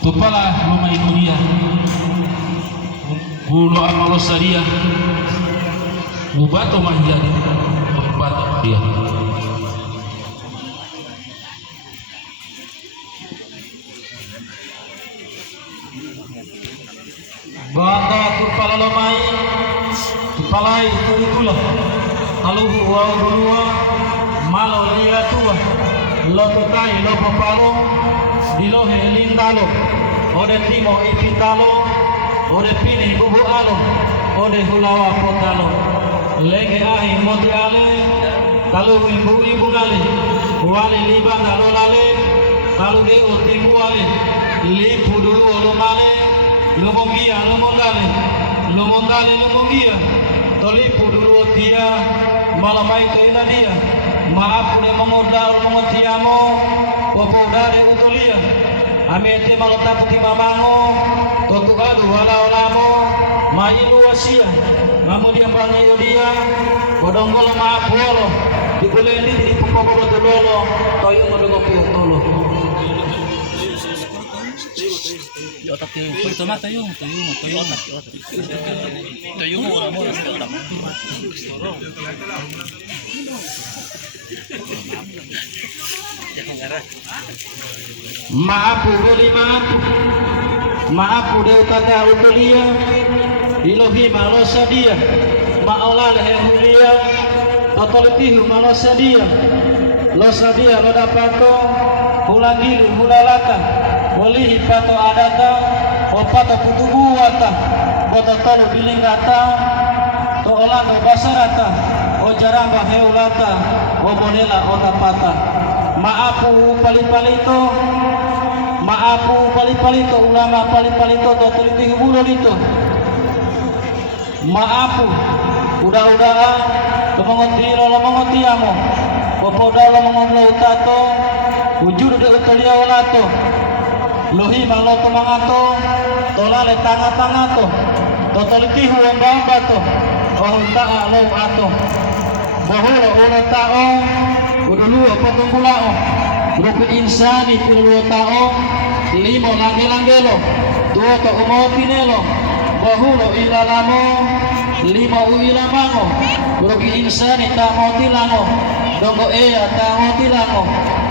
Tupala lumai kuria Gulo amalo saria Bubato manjadi tempat dia. Bata tupala lumai Tupalai turikulah Aluhu wa ulua Malo liya tua Lo tukai lo papalo Dilohe lindalo Ode timo ipitalo Ode pini bubu alo Ode hulawa potalo Lenge ahi moti ale Talu ibu ngale Wale libang alo lale Talu de otimu ale Lipu dulu olo male Lumongia lumongia Tolipu dulu otia Malamai kaila dia Maaf ne mengodal mengotiamo Popo dare utulia Amete malotaputi mamango Totu adu wala olamo Mailu wasia Ngamu dia bangi odia Bodonggolo maaf wolo Dikulendi di pokoko betulolo Toyo modongo piung tolo otak yung tomato yung otak yung mo Maapu deu kata utulia Ilohi malosa dia Maola lehe hulia Totolitihu malosa dia Losa dia lo dapato Hulangilu hulalata Walihi pato adata Opato putubuata Bota tolu bilingata Toolano basarata Ojaramba heulata Obonela otapata Maapu palipalito ulama palipalito totuliti hubulo dito Maapu udah-udahan Tumangotiro lamangotiamo Popoda lamangomlo utato Ujuru de utolia olato Lohi mangloto mangato Tolale tanga-tangato Totolitihu wambambato Ohunta'a lo ato Boholo ulo tao Uduluo patunggulao Grupi insani puluh tao Limo langge-langgelo Dua to umopinelo Bohulo ilalamo Limo uilamango Grupi insani tamotilango Dongo ea tamotilango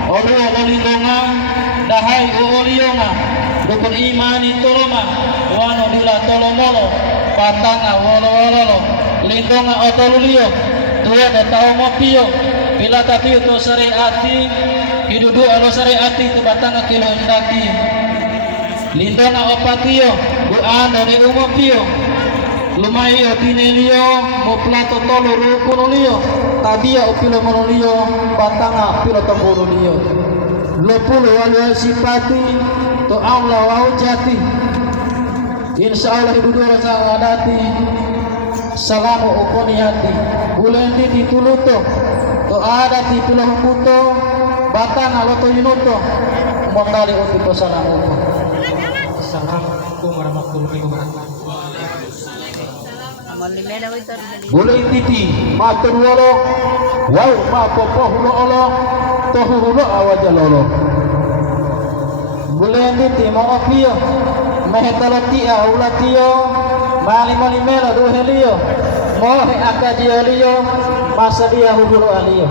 Oluo lolindonga Dahai uolionga Rukun imani toloma Wano dila tolomolo Patanga wolo-wololo Lindonga otolulio Dua to tao mopio Bila tapi itu syariati Hidudu alo syariati itu batanga kilo indaki Lindona opatio Buano de umopio Lumayo tinelio Moplato tolo rukunulio Tabia upilo monolio Batanga pilo tomburulio Lopulu walu sipati To Allah wau jati Insya Allah hidudu rasa ngadati Salamu ukoniati Bulendi dituluto To ada di pulau puto Batang aloto yunuto Mondali utipo salamuto Assalamualaikum warahmatullahi wabarakatuh. Boleh titi matur wolo Wau ma popo hulo olo Tohu hulo awajalolo Boleh titi maopio Mehetalotia ulatio Mali melo duhelio Mohe akajiolio Masa dia hulo alio